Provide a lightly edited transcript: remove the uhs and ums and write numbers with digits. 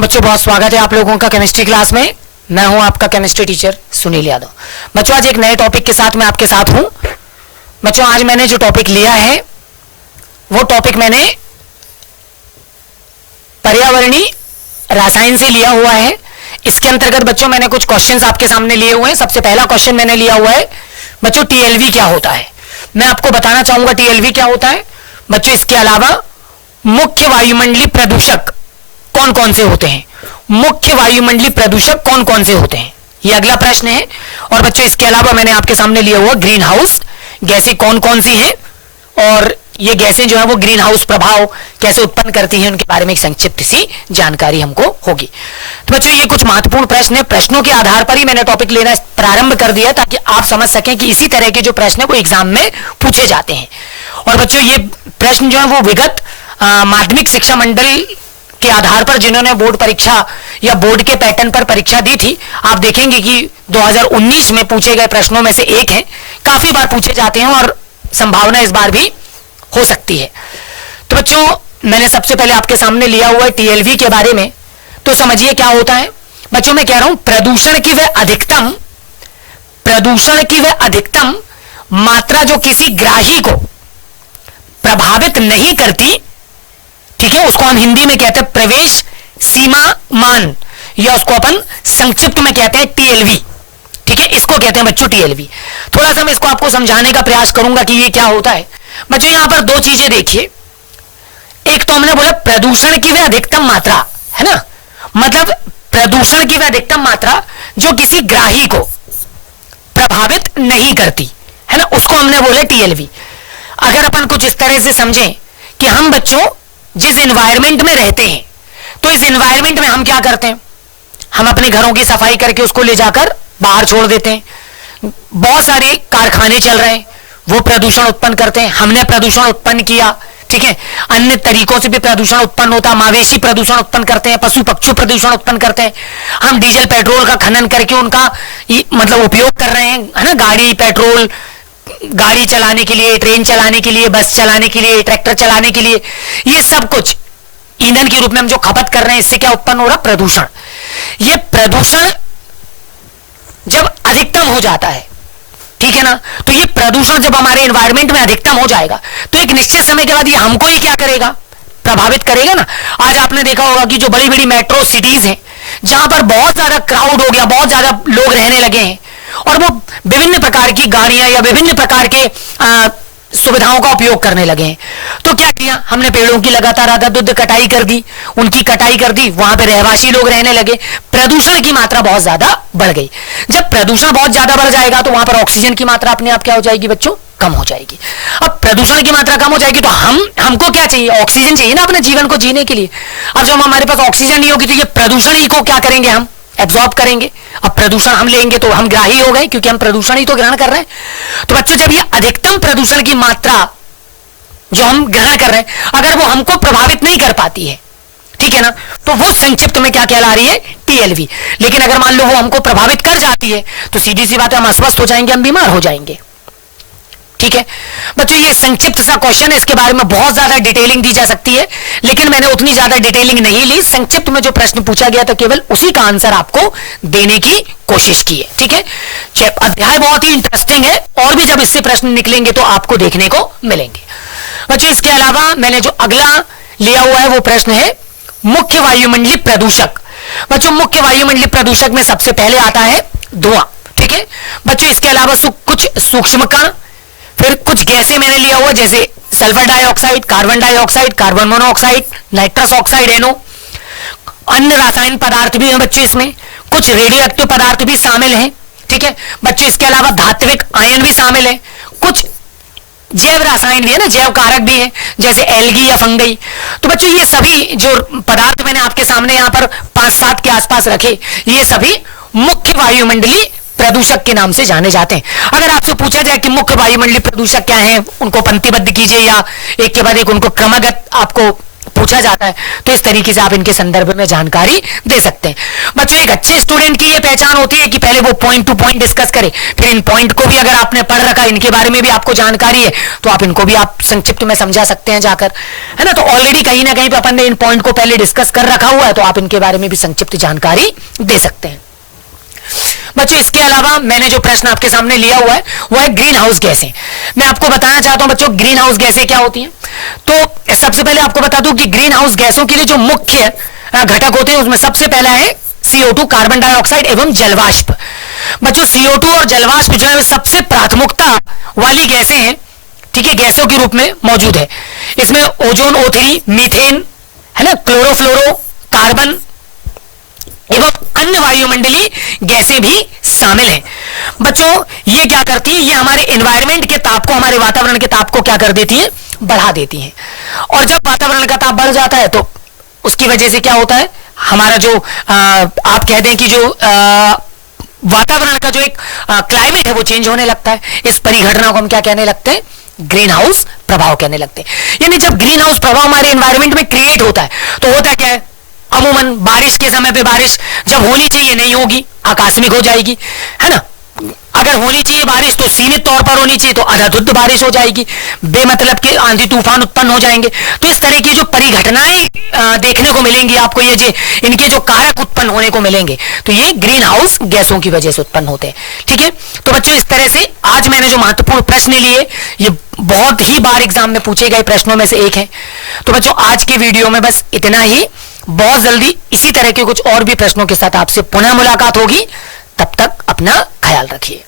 बच्चों बहुत स्वागत है आप लोगों का केमिस्ट्री क्लास में। मैं हूं आपका केमिस्ट्री टीचर सुनील यादव। बच्चों आज एक नए टॉपिक के साथ मैं आपके साथ हूं। बच्चों आज मैंने जो टॉपिक लिया है वो टॉपिक मैंने पर्यावरणीय रसायन से लिया हुआ है। इसके अंतर्गत बच्चों मैंने कुछ क्वेश्चंस आपके सामने लिए हुए हैं। सबसे पहला क्वेश्चन मैंने लिया हुआ है बच्चों टीएलवी क्या होता है। मैं आपको बताना चाहूंगा टीएलवी क्या होता है। बच्चों इसके अलावा मुख्य वायुमंडलीय प्रदूषक कौन कौन से होते हैं, मुख्य वायुमंडलीय प्रदूषक कौन कौन से होते हैं, यह अगला प्रश्न है। और बच्चों इसके अलावा मैंने आपके सामने लिया हुआ ग्रीन हाउस गैसें कौन कौन सी हैं और ये गैसें जो है वो ग्रीन हाउस प्रभाव कैसे उत्पन्न करती हैं उनके बारे में एक संक्षिप्त सी जानकारी हमको होगी। तो बच्चों ये कुछ महत्वपूर्ण प्रश्न है। प्रश्नों के आधार पर ही मैंने टॉपिक लेना प्रारंभ कर दिया ताकि आप समझ सकें कि इसी तरह के जो प्रश्न है वो एग्जाम में पूछे जाते हैं। और बच्चों ये प्रश्न जो है वो विगत माध्यमिक शिक्षा मंडल के आधार पर जिन्होंने बोर्ड परीक्षा या बोर्ड के पैटर्न पर परीक्षा दी थी, आप देखेंगे कि 2019 में पूछे गए प्रश्नों में से एक है। काफी बार पूछे जाते हैं और संभावना इस बार भी हो सकती है। तो बच्चों मैंने सबसे पहले आपके सामने लिया हुआ है टीएलवी के बारे में। तो समझिए क्या होता है। बच्चों मैं कह रहा हूं प्रदूषण की वह अधिकतम मात्रा जो किसी ग्राही को प्रभावित नहीं करती, ठीक है, उसको हम हिंदी में कहते हैं प्रवेश सीमा मान, या उसको अपन संक्षिप्त में कहते हैं टीएलवी। ठीक है, इसको कहते हैं बच्चों टीएलवी। थोड़ा सा मैं इसको आपको समझाने का प्रयास करूंगा कि ये क्या होता है। बच्चों यहां पर दो चीजें देखिए। एक तो हमने बोला प्रदूषण की वह अधिकतम मात्रा, है ना, मतलब प्रदूषण की वह अधिकतम मात्रा जो किसी ग्राही को प्रभावित नहीं करती, है ना, उसको हमने बोला टीएलवी। अगर अपन कुछ इस तरह से समझें कि हम बच्चों जिस एनवायरमेंट में रहते हैं, तो इस एनवायरमेंट में हम क्या करते हैं, हम अपने घरों की सफाई करके उसको ले जाकर बाहर छोड़ देते हैं। बहुत सारे कारखाने चल रहे हैं, वो प्रदूषण उत्पन्न करते हैं, हमने प्रदूषण उत्पन्न किया। ठीक है, अन्य तरीकों से भी प्रदूषण उत्पन्न होता है। मवेशी प्रदूषण उत्पन्न करते हैं, पशु पक्षी प्रदूषण उत्पन्न करते हैं। हम डीजल पेट्रोल का खनन करके उनका मतलब उपयोग कर रहे हैं, है ना, गाड़ी पेट्रोल गाड़ी चलाने के लिए, ट्रेन चलाने के लिए, बस चलाने के लिए, ट्रैक्टर चलाने के लिए, ये सब कुछ ईंधन के रूप में हम जो खपत कर रहे हैं, इससे क्या उत्पन्न हो रहा है, प्रदूषण। ये प्रदूषण जब अधिकतम हो जाता है, ठीक है ना, तो ये प्रदूषण जब हमारे एनवायरमेंट में अधिकतम हो जाएगा तो एक निश्चित समय के बाद ये हमको ही क्या करेगा, प्रभावित करेगा ना। आज आपने देखा होगा कि जो बड़ी बड़ी मेट्रो सिटीज हैं जहां पर बहुत ज्यादा क्राउड हो गया, बहुत ज्यादा लोग रहने लगे हैं और वो विभिन्न प्रकार की गाड़ियां या विभिन्न प्रकार के सुविधाओं का उपयोग करने लगे हैं, तो क्या किया हमने, पेड़ों की लगातार आधाधुंध कटाई कर दी, उनकी कटाई कर दी, वहां पे रहवासी लोग रहने लगे, प्रदूषण की मात्रा बहुत ज्यादा बढ़ गई। जब प्रदूषण बहुत ज्यादा बढ़ जाएगा तो वहां पर ऑक्सीजन की मात्रा अपने आप क्या हो जाएगी बच्चों, कम हो जाएगी। अब प्रदूषण की मात्रा कम हो जाएगी तो हमको क्या चाहिए, ऑक्सीजन चाहिए ना अपने जीवन को जीने के लिए। अब जब हमारे पास ऑक्सीजन नहीं होगी तो ये प्रदूषण ही को क्या करेंगे, हम एब्जॉर्ब करेंगे। अब प्रदूषण हम लेंगे तो हम ग्राही हो गए क्योंकि हम प्रदूषण ही तो ग्रहण कर रहे हैं। तो बच्चों जब ये अधिकतम प्रदूषण की मात्रा जो हम ग्रहण कर रहे हैं अगर वो हमको प्रभावित नहीं कर पाती है, ठीक है ना, तो वो संक्षिप्त में क्या कहला रही है, टीएलवी। लेकिन अगर मान लो वो हमको प्रभावित कर जाती है तो सीधी सी बात है, हम अस्वस्थ हो जाएंगे, हम बीमार हो जाएंगे। ठीक है बच्चों, ये संक्षिप्त सा क्वेश्चन है, इसके बारे में बहुत ज्यादा डिटेलिंग दी जा सकती है लेकिन मैंने उतनी ज्यादा डिटेलिंग नहीं ली। संक्षिप्त में जो प्रश्न पूछा गया था केवल उसी का आंसर आपको देने की कोशिश की है। ठीक है, अध्याय बहुत ही इंटरेस्टिंग है और भी जब इससे प्रश्न निकलेंगे तो आपको देखने को मिलेंगे। बच्चों इसके अलावा मैंने जो अगला लिया हुआ है वो प्रश्न है मुख्य वायुमंडलीय प्रदूषक। बच्चों मुख्य वायुमंडलीय प्रदूषक में सबसे पहले आता है धुआं। ठीक है बच्चों, इसके अलावा कुछ सूक्ष्म कण, फिर कुछ गैसें मैंने लिया हुआ जैसे sulphur dioxide, carbon dioxide, carbon monoxide, nitrous oxide, NO। अन्य रासायनिक पदार्थ भी हैं बच्चों, इसमें कुछ रेडियोएक्टिव पदार्थ भी शामिल हैं। ठीक है बच्चों, इसके अलावा धात्विक आयन भी शामिल है, कुछ जैव रासायन भी है ना, जैव कारक भी है जैसे एल्गी या फंगई। तो बच्चों ये सभी जो पदार्थ मैंने आपके सामने यहाँ पर 5-7 के आसपास रखे, ये सभी मुख्य वायुमंडलीय प्रदूषक के नाम से जाने जाते हैं। अगर आपसे पूछा जाए कि मुख्य वायुमंडलीय प्रदूषक क्या हैं, उनको पंक्तिबद्ध कीजिए या एक के बाद एक उनको क्रमगत आपको पूछा जाता है, तो इस तरीके से आप इनके संदर्भ में जानकारी दे सकते हैं। बच्चों, एक अच्छे स्टूडेंट की ये पहचान होती है कि पहले वो पॉइंट टू पॉइंट डिस्कस करे, फिर इन पॉइंट को भी अगर आपने पढ़ रखा, इनके बारे में भी आपको जानकारी है, तो आप इनको भी आप संक्षिप्त में समझा सकते हैं जाकर, है ना। तो ऑलरेडी कहीं ना कहीं पे अपन ने इन पॉइंट को पहले डिस्कस कर रखा हुआ है, तो आप इनके बारे में भी संक्षिप्त जानकारी दे सकते हैं। बच्चों, इसके अलावा मैंने जो प्रश्न आपके सामने लिया हुआ है वो है ग्रीन हाउस गैसें। मैं आपको बताना चाहता हूं बच्चों, ग्रीन हाउस गैसें क्या होती हैं। तो सबसे पहले आपको बता दूं कि ग्रीन हाउस गैसों के लिए जो मुख्य घटक होते हैं उसमें सबसे पहला है CO2, कार्बन डाइऑक्साइड एवं जलवाष्प। बच्चों, CO2 और जलवाष्प जो है सबसे प्राथमिकता वाली गैसें हैं, ठीक है, गैसों के रूप में मौजूद है। इसमें ओजोन, O3, मीथेन, है ना, क्लोरोफ्लोरो कार्बन एवं अन्य वायुमंडलीय गैसें भी शामिल हैं। बच्चों, ये क्या करती है, ये हमारे एनवायरनमेंट के ताप को, हमारे वातावरण के ताप को क्या कर देती है, बढ़ा देती हैं। और जब वातावरण का ताप बढ़ जाता है तो उसकी वजह से क्या होता है, हमारा जो आप कह दें कि जो वातावरण का जो एक क्लाइमेट है वो चेंज होने लगता है। इस परिघटना को हम क्या कहने लगते हैं, ग्रीन हाउस प्रभाव कहने लगते हैं। यानी जब ग्रीन हाउस प्रभाव हमारे एनवायरनमेंट में क्रिएट होता है तो होता क्या है, अमूमन बारिश के समय पे बारिश जब होनी चाहिए नहीं होगी, आकस्मिक हो जाएगी, है ना। अगर होनी चाहिए बारिश तो सीमित तौर पर होनी चाहिए, तो अधाधुंध बारिश हो जाएगी, बेमतलब के आंधी तूफान उत्पन्न हो जाएंगे। तो इस तरह की जो परिघटनाएं देखने को मिलेंगी आपको, ये जो इनके जो कारक उत्पन्न होने को मिलेंगे, तो ये ग्रीन हाउस गैसों की वजह से उत्पन्न होते हैं। ठीक है, तो बच्चों इस तरह से आज मैंने जो महत्वपूर्ण प्रश्न लिए, ये बहुत ही बार एग्जाम में पूछे गए प्रश्नों में से एक है। तो बच्चों, आज के वीडियो में बस इतना ही। बहुत जल्दी इसी तरह के कुछ और भी प्रश्नों के साथ आपसे पुनः मुलाकात होगी। तब तक अपना ख्याल रखिए।